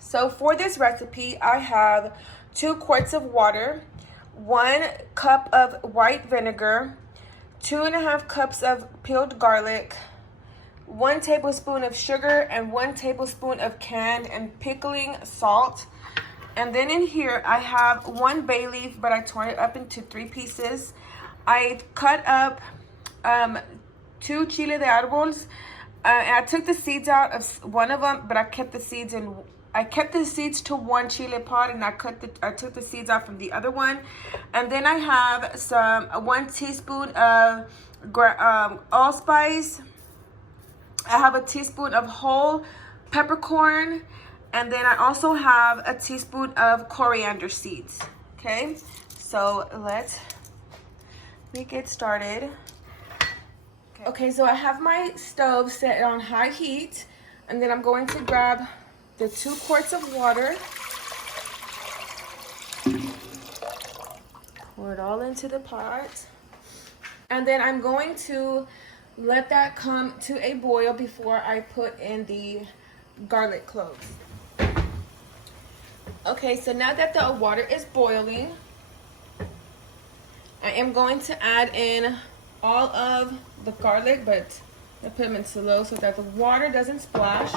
So for this recipe, I have 2 quarts of water, 1 cup of white vinegar, 2.5 cups of peeled garlic, 1 tablespoon of sugar, and 1 tablespoon of canned and pickling salt. And then in here, I have 1 bay leaf, but I torn it up into 3 pieces. I cut up 2 chile de árboles. And I took the seeds out of one of them, but I kept the seeds in. I kept the seeds to 1 chile pod, and I took the seeds out from the other one. And then I have some 1 teaspoon of allspice. I have a teaspoon of whole peppercorn, and then I also have a teaspoon of coriander seeds. Okay, so let me get started. Okay, so I have my stove set on high heat, and then I'm going to grab the 2 quarts of water, pour it all into the pot, and then I'm going to let that come to a boil before I put in the garlic cloves. Okay, so now that the water is boiling, I am going to add in all of the garlic, but I put them in slow so that the water doesn't splash.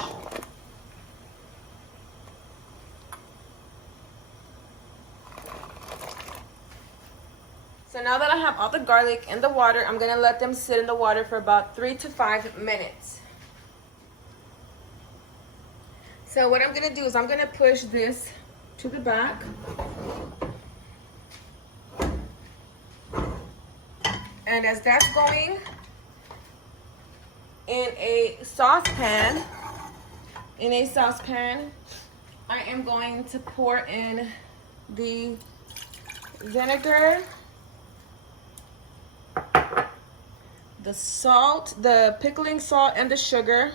So now that I have all the garlic in the water, I'm gonna let them sit in the water for about 3 to 5 minutes. So what I'm gonna do is I'm gonna push this to the back. And as that's going, in a saucepan, I am going to pour in the vinegar, the salt, the pickling salt, and the sugar.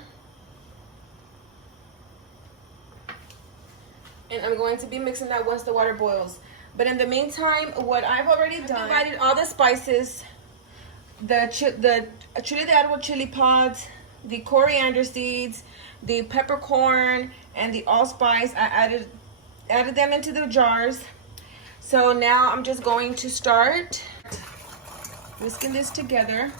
And I'm going to be mixing that once the water boils. But in the meantime, what I've already done, I've divided all the spices, the chile de árbol chili pods, the coriander seeds, the peppercorn, and the allspice. I added them into the jars. So now I'm just going to start whisking this together.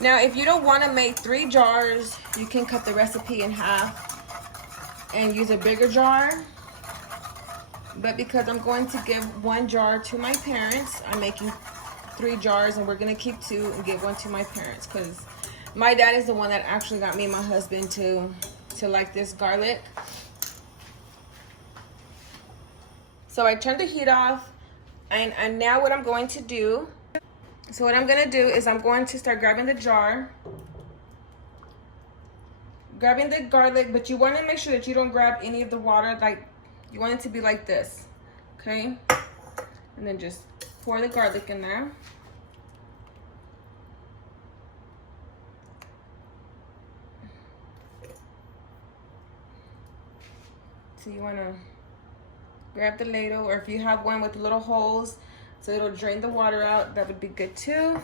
Now, if you don't want to make 3 jars, you can cut the recipe in half and use a bigger jar. But because I'm going to give 1 jar to my parents, I'm making 3 jars, and we're going to keep 2 and give 1 to my parents, because my dad is the one that actually got me and my husband to like this garlic. So I turned the heat off, and now what I'm going to do, so what I'm going to do is I'm going to start grabbing the jar, grabbing the garlic, but you want to make sure that you don't grab any of the water. Like, you want it to be like this, okay? And then just pour the garlic in there. So you want to grab the ladle, or if you have one with little holes so it'll drain the water out, that would be good too.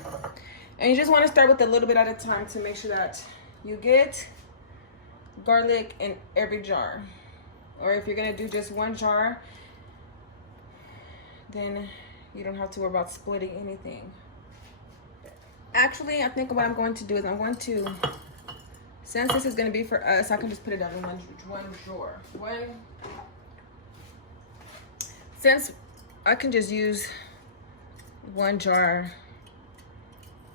And you just want to start with a little bit at a time to make sure that you get garlic in every jar. Or if you're gonna do just 1 jar, then you don't have to worry about splitting anything. Actually, I think what I'm going to do is I'm going to, since this is gonna be for us, I can just put it down in one drawer. Since I can just use 1 jar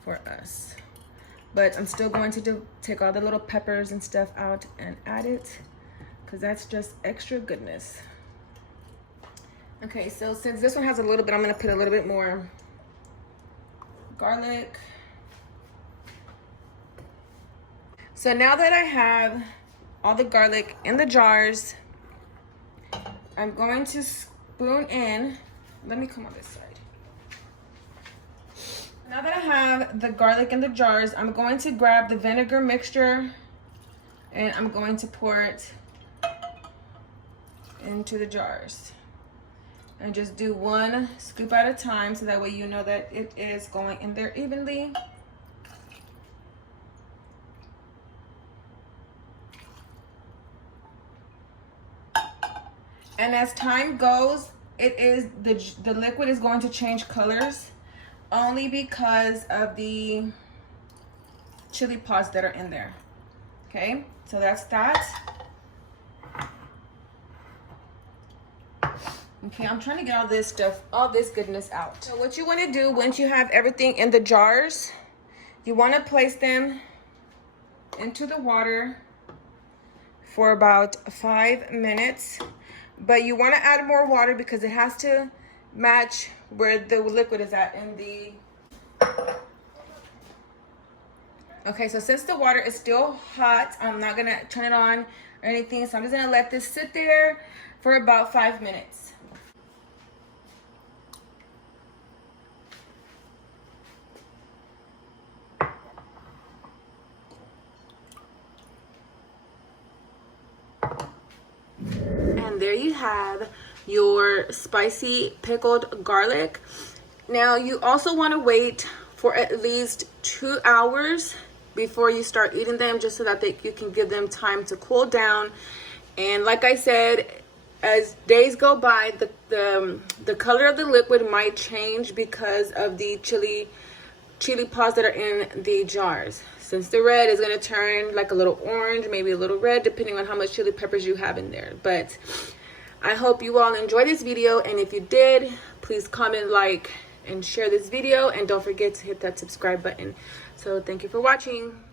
for us. But I'm still going to take all the little peppers and stuff out and add it, because that's just extra goodness. Okay, so since this one has a little bit, I'm gonna put a little bit more garlic. So now that I have all the garlic in the jars, I'm going to spoon in, let me come on this side. Now that I have the garlic in the jars, I'm going to grab the vinegar mixture, and I'm going to pour it into the jars. And just do 1 scoop at a time, so that way you know that it is going in there evenly. And as time goes, the liquid is going to change colors only because of the chili pods that are in there. Okay, so that's that. Okay, I'm trying to get all this stuff, all this goodness out. So what you want to do once you have everything in the jars, you want to place them into the water for about 5 minutes. But you want to add more water because it has to match where the liquid is at in the... Okay, so since the water is still hot, I'm not going to turn it on or anything. So I'm just going to let this sit there for about 5 minutes. And there you have your spicy pickled garlic. Now you also want to wait for at least 2 hours before you start eating them, just so that you can give them time to cool down. And like I said, as days go by, the color of the liquid might change because of the chili pods that are in the jars. Since the red is going to turn like a little orange, maybe a little red, depending on how much chili peppers you have in there. But I hope you all enjoyed this video, and if you did, please comment, like, and share this video, and don't forget to hit that subscribe button. So thank you for watching.